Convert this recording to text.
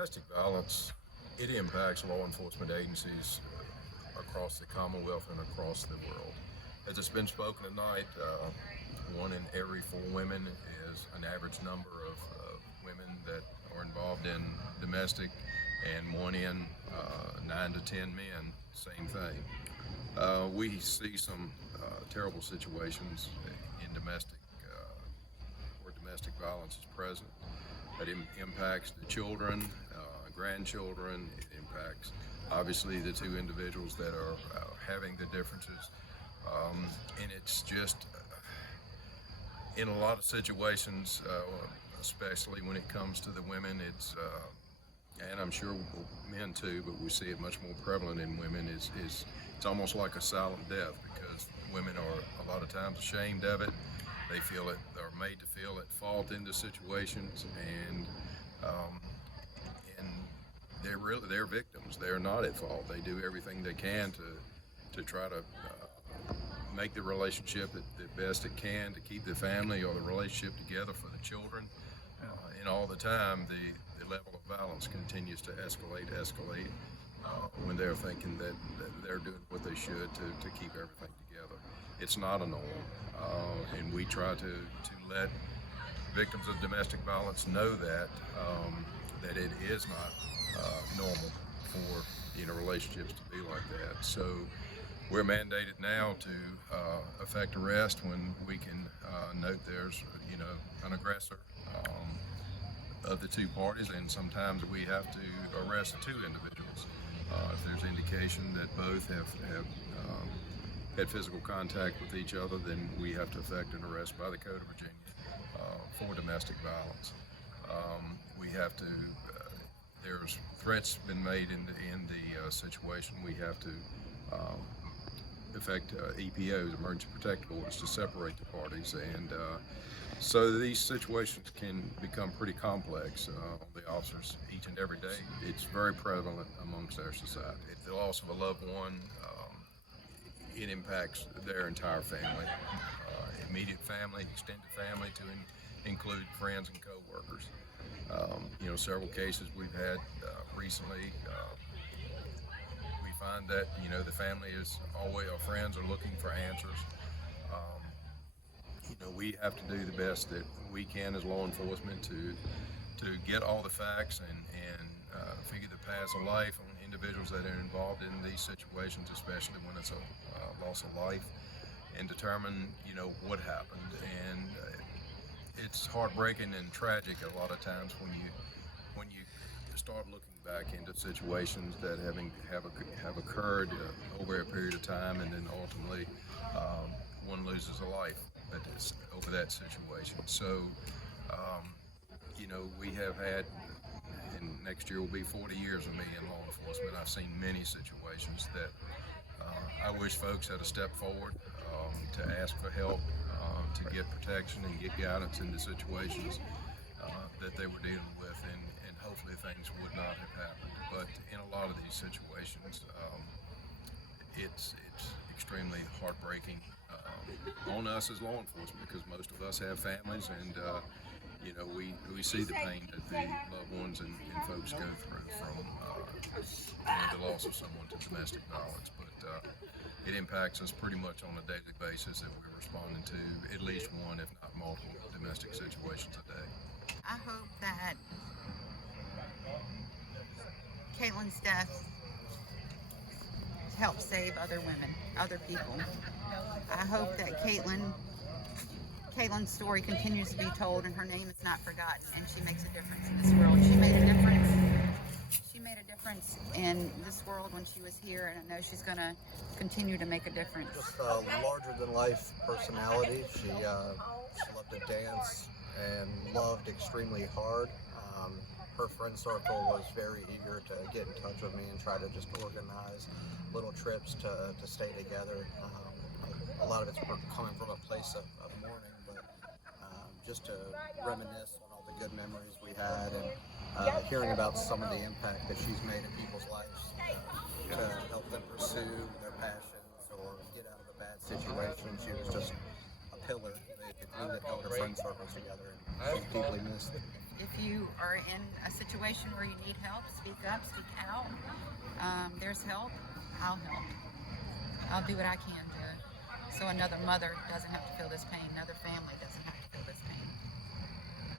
Domestic violence, it impacts law enforcement agencies across the Commonwealth and across the world. As it's been spoken tonight, one in every four women is an average number of women that are involved in domestic, and one in 9 to 10 men, same thing. We see some terrible situations in where domestic violence is present. That impacts the children, grandchildren. It impacts obviously the two individuals that are having the differences, and it's just in a lot of situations, especially when it comes to the women. And I'm sure men too, but we see it much more prevalent in women. It's almost like a silent death because women are a lot of times ashamed of it. They feel it, are made to feel at fault in the situations, and they're victims. They're not at fault. They do everything they can to try to make the relationship the best it can to keep the family or the relationship together for the children. And all the time, the level of violence continues to escalate, when they're thinking that they're doing what they should to keep everything together. It's not a norm, and we try to let victims of domestic violence know that it is not normal for relationships to be like that. So we're mandated now to effect arrest when we can note there's an aggressor of the two parties, and sometimes we have to arrest two individuals if there's indication that both have had physical contact with each other. Then we have to effect an arrest by the Code of Virginia for domestic violence. We have to. There's threats been made in the situation. We have to effect EPOs, emergency protective orders, to separate the parties, and so these situations can become pretty complex on the officers each and every day. It's very prevalent amongst our society. The loss of a loved one, it impacts their entire family, immediate family, extended family, to include friends and co-workers. Several cases we've had recently, we find that the family is always, our friends are looking for answers. We have to do the best that we can as law enforcement to get all the facts and figure the paths of life on individuals that are involved in these situations, especially when it's a loss of life, and determine what happened. And it's heartbreaking and tragic a lot of times when you start looking back into situations that have occurred over a period of time, and then ultimately one loses a life over that situation. So we have had, and next year will be 40 years of me in law enforcement. I've seen many situations that I wish folks had a step forward to ask for help, to get protection and get guidance in the situations that they were dealing with, and hopefully things would not have happened. But in a lot of these situations, it's extremely heartbreaking on us as law enforcement, because most of us have families, and we see the pain that the loved ones and folks go through from the loss of someone to domestic violence. But it impacts us pretty much on a daily basis, that we're responding to at least one, if not multiple, domestic situations a day. I hope that Caitlin's death helps save other women, other people. I hope that Caitlin's story continues to be told, and her name is not forgotten, and she makes a difference in this world. She made a difference. She made a difference in this world when she was here, and I know she's going to continue to make a difference. Just a larger-than-life personality. She loved to dance and loved extremely hard. Her friend circle was very eager to get in touch with me and try to just organize little trips to stay together. A lot of it's coming from a place of mourning, but just to reminisce on all the good memories we had, and hearing about some of the impact that she's made in people's lives to help them pursue their passions or get out of a bad situation. She was just a pillar. The glue that held her friend circles together, and she's deeply missed. if you are in a situation where you need help, speak up, speak out. There's help. I'll help. I'll do what I can to, so another mother doesn't have to feel this pain, another family doesn't have to